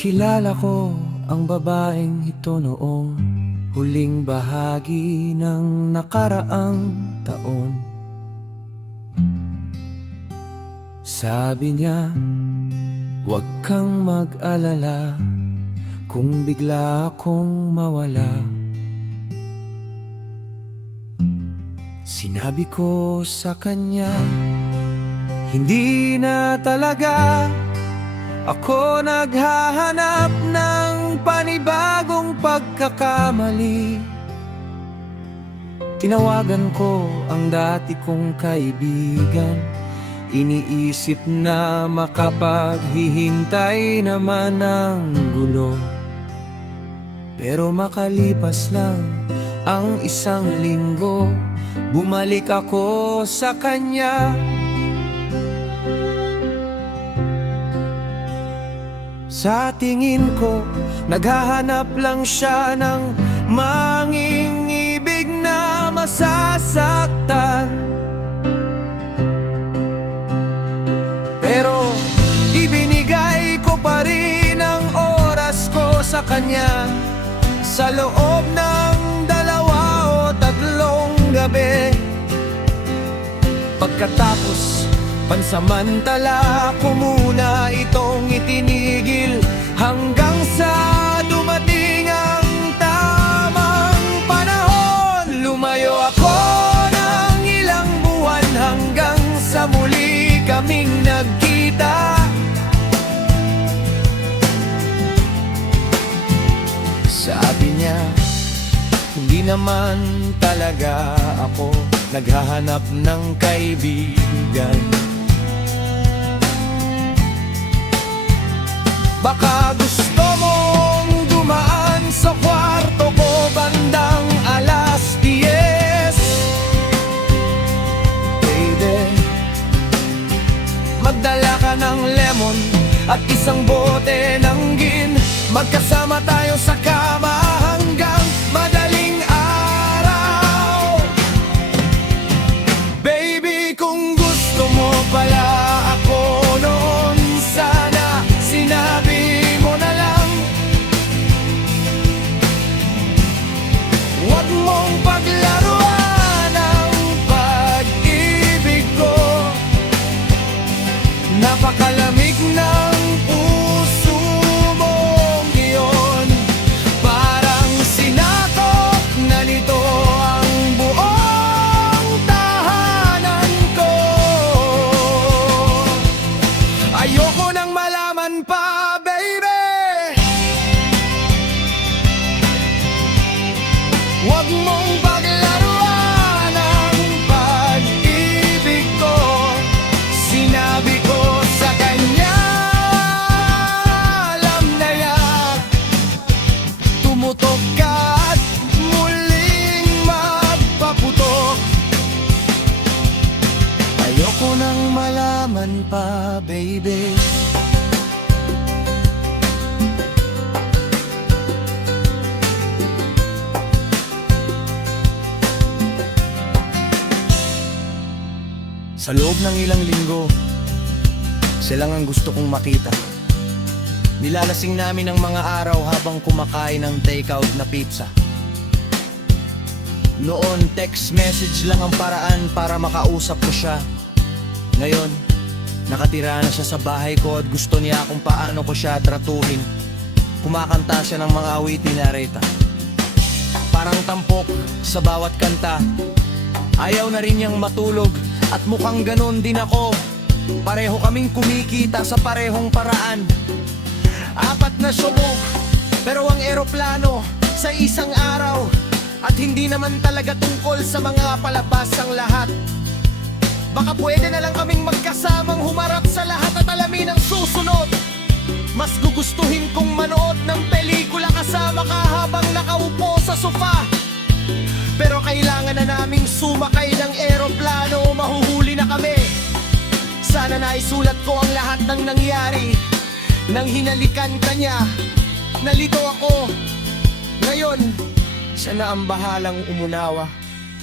Kilala ko ang babaeng ito noong huling bahagi ng nakaraang taon. Sabi niya, huwag kang mag-alala kung bigla akong mawala. Sinabi ko sa kanya, hindi na talaga ako naghahanap ng panibagong pagkakamali. Tinawagan ko ang dati kong kaibigan, iniisip na makapaghihintay naman ng gulo. Pero makalipas lang ang isang linggo, bumalik ako sa kanya. Sa tingin ko, naghahanap lang siya ng mangingibig na masasaktan. Pero ibinigay ko pa rin ang oras ko sa kanya. Sa loob ng 2 o 3 gabi, pagkatapos pansamantala ko muna itong itinigil, hanggang sa dumating ang tamang panahon. Lumayo ako ng ilang buwan hanggang sa muli kaming nagkita. Sabi niya, hindi naman talaga ako naghahanap ng kaibigan. Baka gusto mong dumaan sa kwarto ko bandang 10:00. Baby, magdala ka ng lemon at isang bote ng gin. Magkasama tayo sa kama hanggang madaling araw. Baby, kung gusto mo pala ako noon, sana sinabi mo na lang. Huwag mong paglaruan ang pag-ibig ko. Napakalamig ng puso mong iyon, parang sinakop na nito ang buong tahanan ko. Ayoko nang malaman pa, baby. Huwag mong paglaruan ang pag-ibig ko. Sinabi ko sa kanya, alam na yan. Tumutok ka at muling magpaputok. Ayoko nang malaman pa, baby. Sa loob ng ilang linggo, silang ang gusto kong makita. Nilalasing namin ang mga araw habang kumakain ng takeout na pizza. Noon, text message lang ang paraan para makausap ko siya. Ngayon, nakatira na siya sa bahay ko at gusto niya kung paano ko siya tratuhin. Kumakanta siya ng mga awitin na Reta. Parang tampok sa bawat kanta. Ayaw na rin niyang matulog at mukhang ganon din ako. Pareho kaming kumikita sa parehong paraan. 4 na subok, pero ang eroplano sa isang araw. At hindi naman talaga tungkol sa mga palabas ang lahat. Baka pwede na lang kaming magkasamang humarap sa lahat at alamin ang susunod. Mas gugustuhin kong manood ng pelikula kasama ka habang nakaupo sa sofa. Pero kailangan na naming sumakay ng eroplano, mahuhuli na kami. Sana naisulat ko ang lahat ng nangyari. Nang hinalikan ka niya, nalito ako. Ngayon, siya na ang bahalang umunawa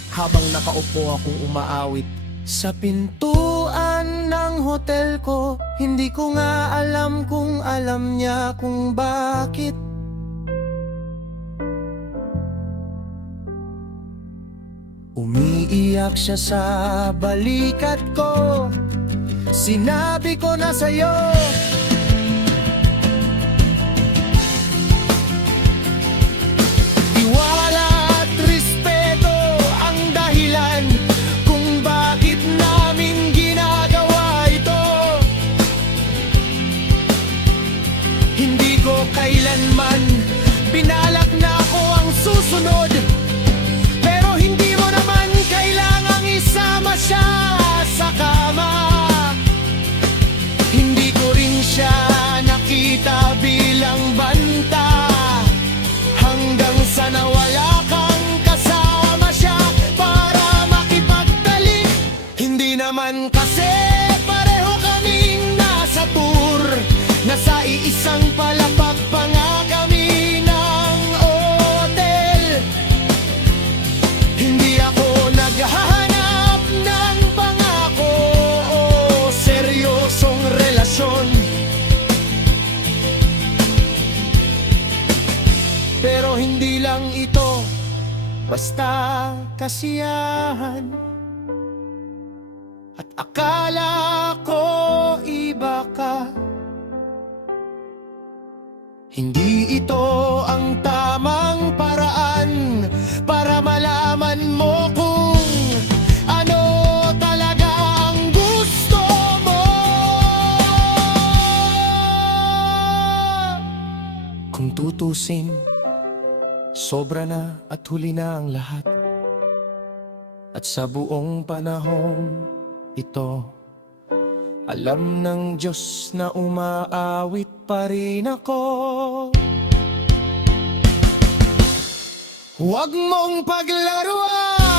habang nakaupo akong umaawit Sa pintuan ng hotel ko, hindi ko nga alam kung alam niya kung bakit. Umiiyak siya sa balikat ko. Sinabi ko na sa'yo, tiwala at respeto ang dahilan kung bakit namin ginagawa ito. Hindi ko kailanman binalak na ako ang susunod, pero hindi mo naman kailangang isama siya sa kama. Hindi ko rin siya nakita bilang banta, hanggang sa nawala kang kasama siya para makipagtalik. Hindi naman kasi pareho kaming nasa tour, nasa iisang palapag pa nga kami ng hotel. Hindi ako naghahanap ng pangako o seryosong relasyon, pero hindi lang ito basta kasiyahan. At akala ko iba ka, hindi ito ang tamang paraan para malaman mo kung ano talaga ang gusto mo. Kung tutusin, sobra na at huli na ang lahat. At sa buong panahong ito, alam ng Diyos na umaawit pa rin ako. Huwag mong paglaruan